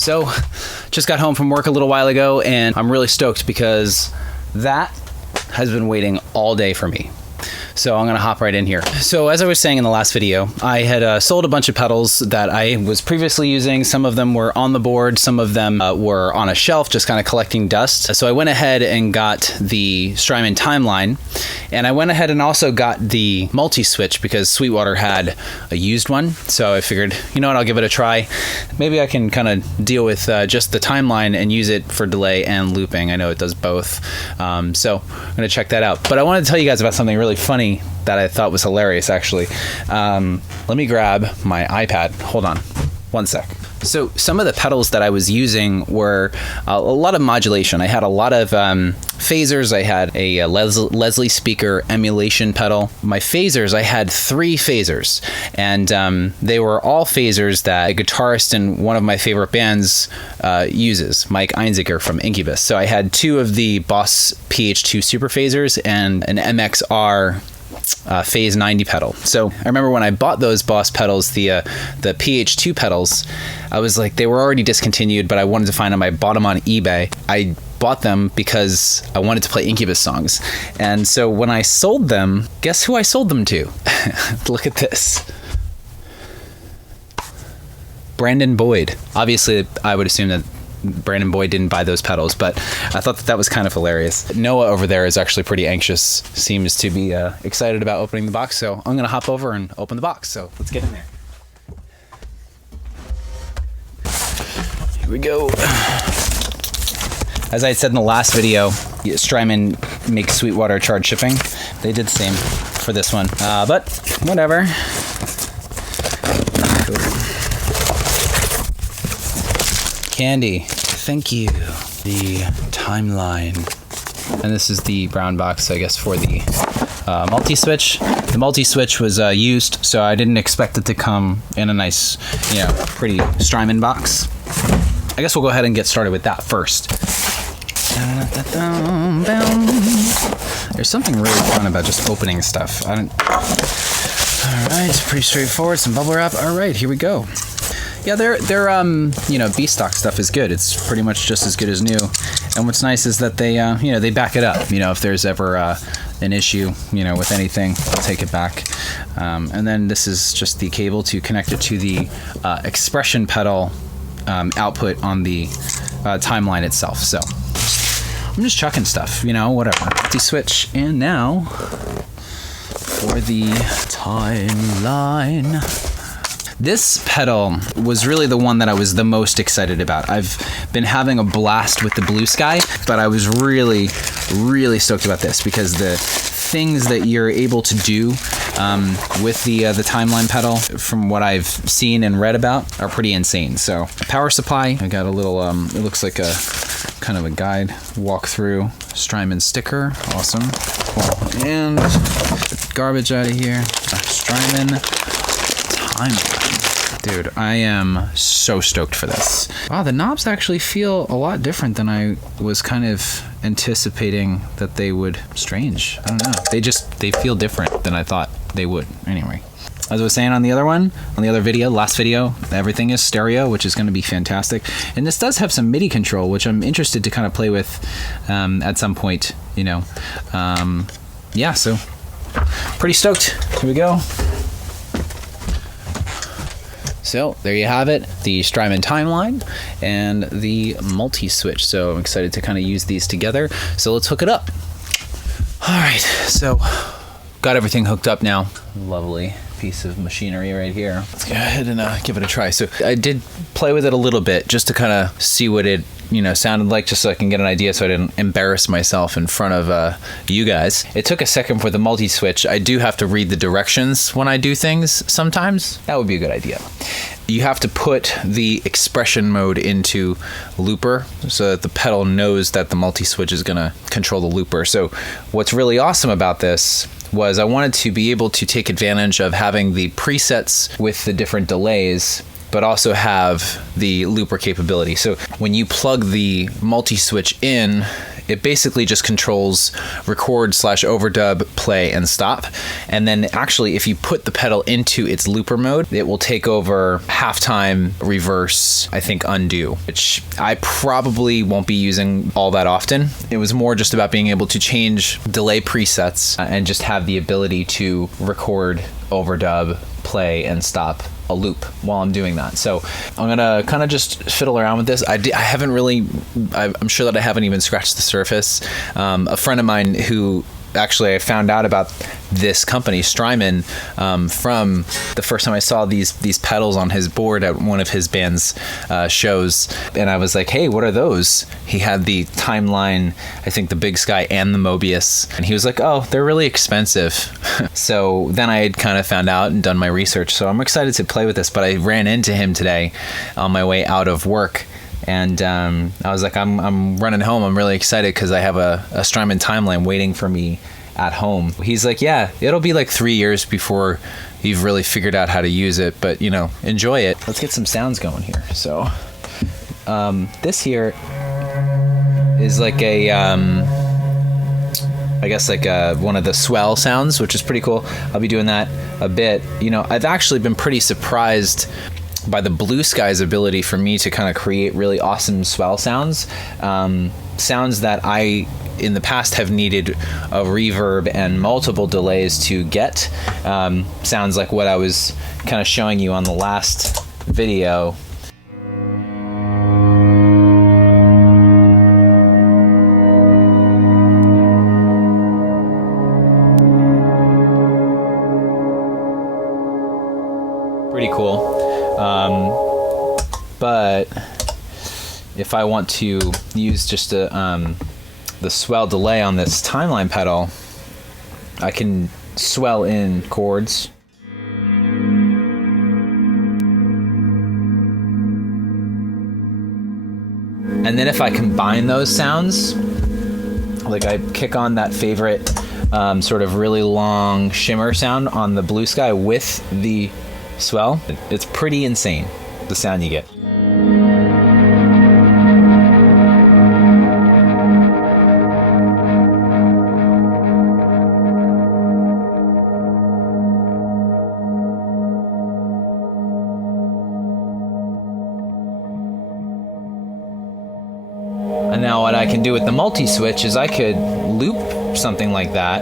So, just got home from work a little while ago, and I'm really stoked because that has been waiting all day for me. So I'm gonna hop right in here. So as I was saying in the last video, I had sold a bunch of pedals that I was previously using. Some of them were on the board, some of them were on a shelf, just kind of collecting dust. So I went ahead and got the Strymon Timeline, and I went ahead and also got the multi-switch because Sweetwater had a used one. So I figured, you know what, I'll give it a try. Maybe I can kind of deal with just the Timeline and use it for delay and looping. I know it does both. So I'm gonna check that out. But I wanted to tell you guys about something really funny that I thought was hilarious, actually. Let me grab my iPad. Hold on one sec. So some of the pedals that I was using were a lot of modulation. I had a lot of phasers. I had a Leslie speaker emulation pedal. My phasers, I had 3 phasers, and they were all phasers that a guitarist in one of my favorite bands uses, Mike Einziger from Incubus. So I had 2 of the Boss PH2 super phasers and an MXR Phase 90 pedal. So I remember when I bought those Boss pedals, the PH2 pedals, I was like, they were already discontinued, but I wanted to find them. I bought them on eBay. I bought them because I wanted to play Incubus songs. And so when I sold them, guess who I sold them to? Look at this. Brandon Boyd. Obviously, I would assume that Brandon Boyd didn't buy those pedals, but I thought that was kind of hilarious. Noah over there is actually pretty anxious, seems to be excited about opening the box, so I'm gonna hop over and open the box. So let's get in there. Here we go. As I said in the last video, Strymon makes Sweetwater charge shipping. They did the same for this one, but whatever. Candy, thank you. The Timeline, and this is the brown box, I guess, for the multi-switch. The multi-switch was used, so I didn't expect it to come in a nice, pretty Strymon box. I guess we'll go ahead and get started with that first. There's something really fun about just opening stuff. All right, pretty straightforward. Some bubble wrap. All right, here we go. Yeah, their B-stock stuff is good. It's pretty much just as good as new. And what's nice is that they, they back it up. If there's ever an issue, with anything, they'll take it back. And then this is just the cable to connect it to the expression pedal output on the Timeline itself. So I'm just chucking stuff, whatever. Multi-switch, and now for the Timeline. This pedal was really the one that I was the most excited about. I've been having a blast with the Blue Sky, but I was really, really stoked about this because the things that you're able to do with the Timeline pedal, from what I've seen and read about, are pretty insane. So, power supply. I got a little, it looks like a kind of a guide walkthrough Strymon sticker. Awesome. Cool. And garbage out of here. Strymon Timeline. Dude, I am so stoked for this. Wow, the knobs actually feel a lot different than I was kind of anticipating that they would. Strange. I don't know. They feel different than I thought they would. Anyway, as I was saying on the other one, on the other video, last video, everything is stereo, which is going to be fantastic. And this does have some MIDI control, which I'm interested to kind of play with at some point, Yeah, so pretty stoked. Here we go. So there you have it, the Strymon Timeline and the multi-switch. So I'm excited to kind of use these together. So let's hook it up. All right, so got everything hooked up now. Lovely piece of machinery right here. Let's go ahead and give it a try. So I did play with it a little bit just to kind of see what it sounded like, just so I can get an idea so I didn't embarrass myself in front of you guys. It took a second for the multi-switch. I do have to read the directions when I do things sometimes. That would be a good idea. You have to put the expression mode into looper so that the pedal knows that the multi-switch is gonna control the looper. So what's really awesome about this was I wanted to be able to take advantage of having the presets with the different delays, but also have the looper capability. So when you plug the multi-switch in, it basically just controls record / overdub, play, and stop. And then actually, if you put the pedal into its looper mode, it will take over halftime, reverse, I think undo, which I probably won't be using all that often. It was more just about being able to change delay presets and just have the ability to record, overdub, play, and stop a loop while I'm doing that. So I'm gonna kind of just fiddle around with this. I haven't really, I'm sure that I haven't even scratched the surface. A friend of mine who actually I found out about this company, Strymon, from the first time I saw these pedals on his board at one of his band's shows, and I was like, hey, what are those? He had the Timeline, I think the Big Sky and the Mobius, and he was like, oh, they're really expensive. So then I had kind of found out and done my research, so I'm excited to play with this, but I ran into him today on my way out of work. And I was like, I'm running home. I'm really excited because I have a Strymon Timeline waiting for me at home. He's like, yeah, it'll be like 3 years before you've really figured out how to use it, but you know, enjoy it. Let's get some sounds going here. So this here is like a, I guess like one of the swell sounds, which is pretty cool. I'll be doing that a bit. You know, I've actually been pretty surprised by the Blue Sky's ability for me to kind of create really awesome swell sounds, sounds that I in the past have needed a reverb and multiple delays to get. Sounds like what I was kind of showing you on the last video. Pretty cool. But if I want to use just the swell delay on this Timeline pedal, I can swell in chords. And then if I combine those sounds, like I kick on that favorite sort of really long shimmer sound on the Blue Sky with the swell, it's pretty insane, the sound you get. And now what I can do with the multi-switch is I could loop something like that.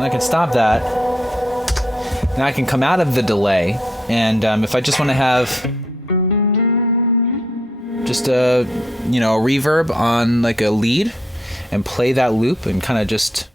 And I can stop that. Now I can come out of the delay, and if I just want to have just a, you know, a reverb on like a lead and play that loop and kind of just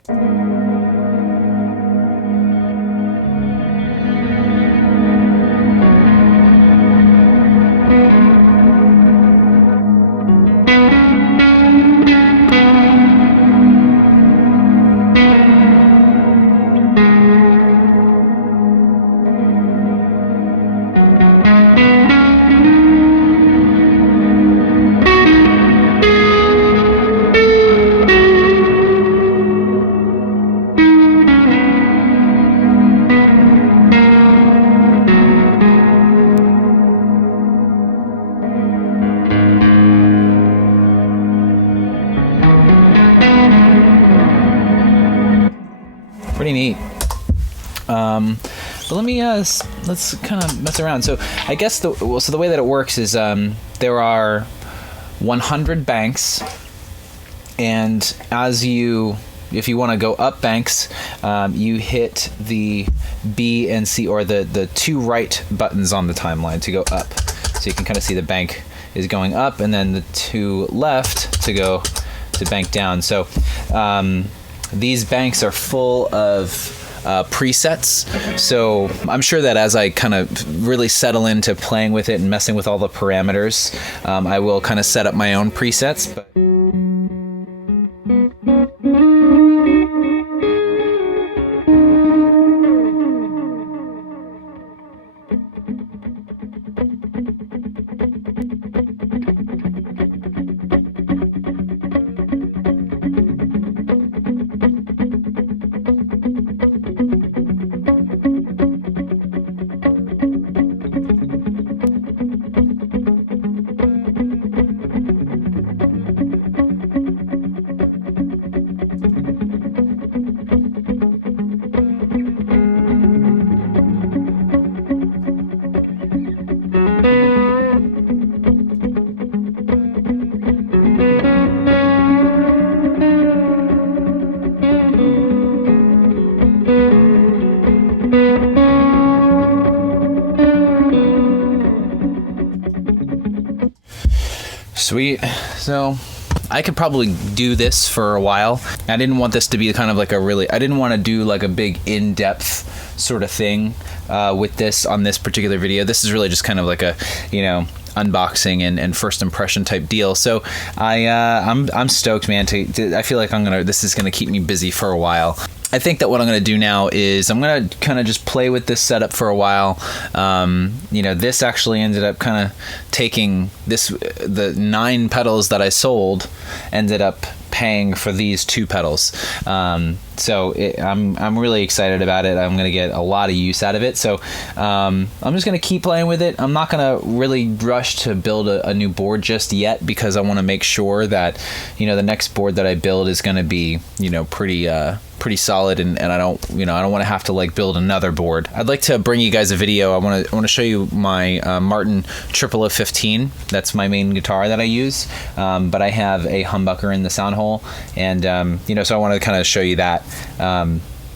pretty neat. But let me let's kind of mess around. So I guess the way that it works is there are 100 banks, and if you want to go up banks, you hit the B and C, or the two right buttons on the Timeline to go up. So you can kind of see the bank is going up, and then the two left to go to bank down. So these banks are full of presets. So I'm sure that as I kind of really settle into playing with it and messing with all the parameters, I will kind of set up my own presets. But sweet. So I could probably do this for a while. I didn't want this to be kind of like I didn't want to do like a big in-depth sort of thing with this on this particular video. This is really just kind of like a, unboxing and first impression type deal. So I'm stoked, man. I feel like this is gonna keep me busy for a while. I think that what I'm going to do now is I'm going to kind of just play with this setup for a while. This actually ended up kind of taking the 9 pedals that I sold ended up paying for these 2 pedals. So I'm really excited about it. I'm going to get a lot of use out of it. So I'm just going to keep playing with it. I'm not going to really rush to build a new board just yet, because I want to make sure that, the next board that I build is going to be, pretty solid, and I don't want to have to like build another board. I'd like to bring you guys a video. I want to show you my Martin 0015. That's my main guitar that I use, but I have a humbucker in the sound hole, and so I want to kind of show you that,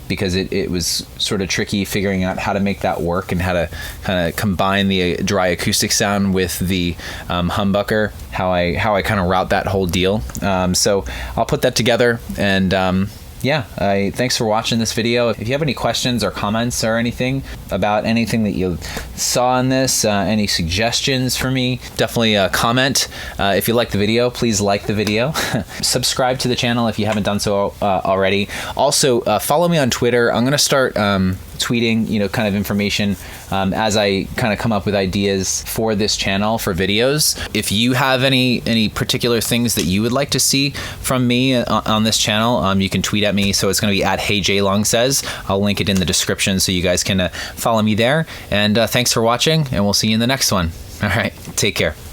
because it was sort of tricky figuring out how to make that work and how to kind of combine the dry acoustic sound with the humbucker, how I kind of route that whole deal. So I'll put that together, and thanks for watching this video. If you have any questions or comments or anything about anything that you saw in this, any suggestions for me, definitely comment. If you like the video, please like the video. Subscribe to the channel if you haven't done so already. Also, follow me on Twitter. I'm going to start tweeting, kind of information as I kind of come up with ideas for this channel for videos. If you have any particular things that you would like to see from me on this channel, you can tweet at me. So it's going to be at HeyJLongSays. I'll link it in the description so you guys can follow me there. And thanks for watching, and we'll see you in the next one. All right, take care.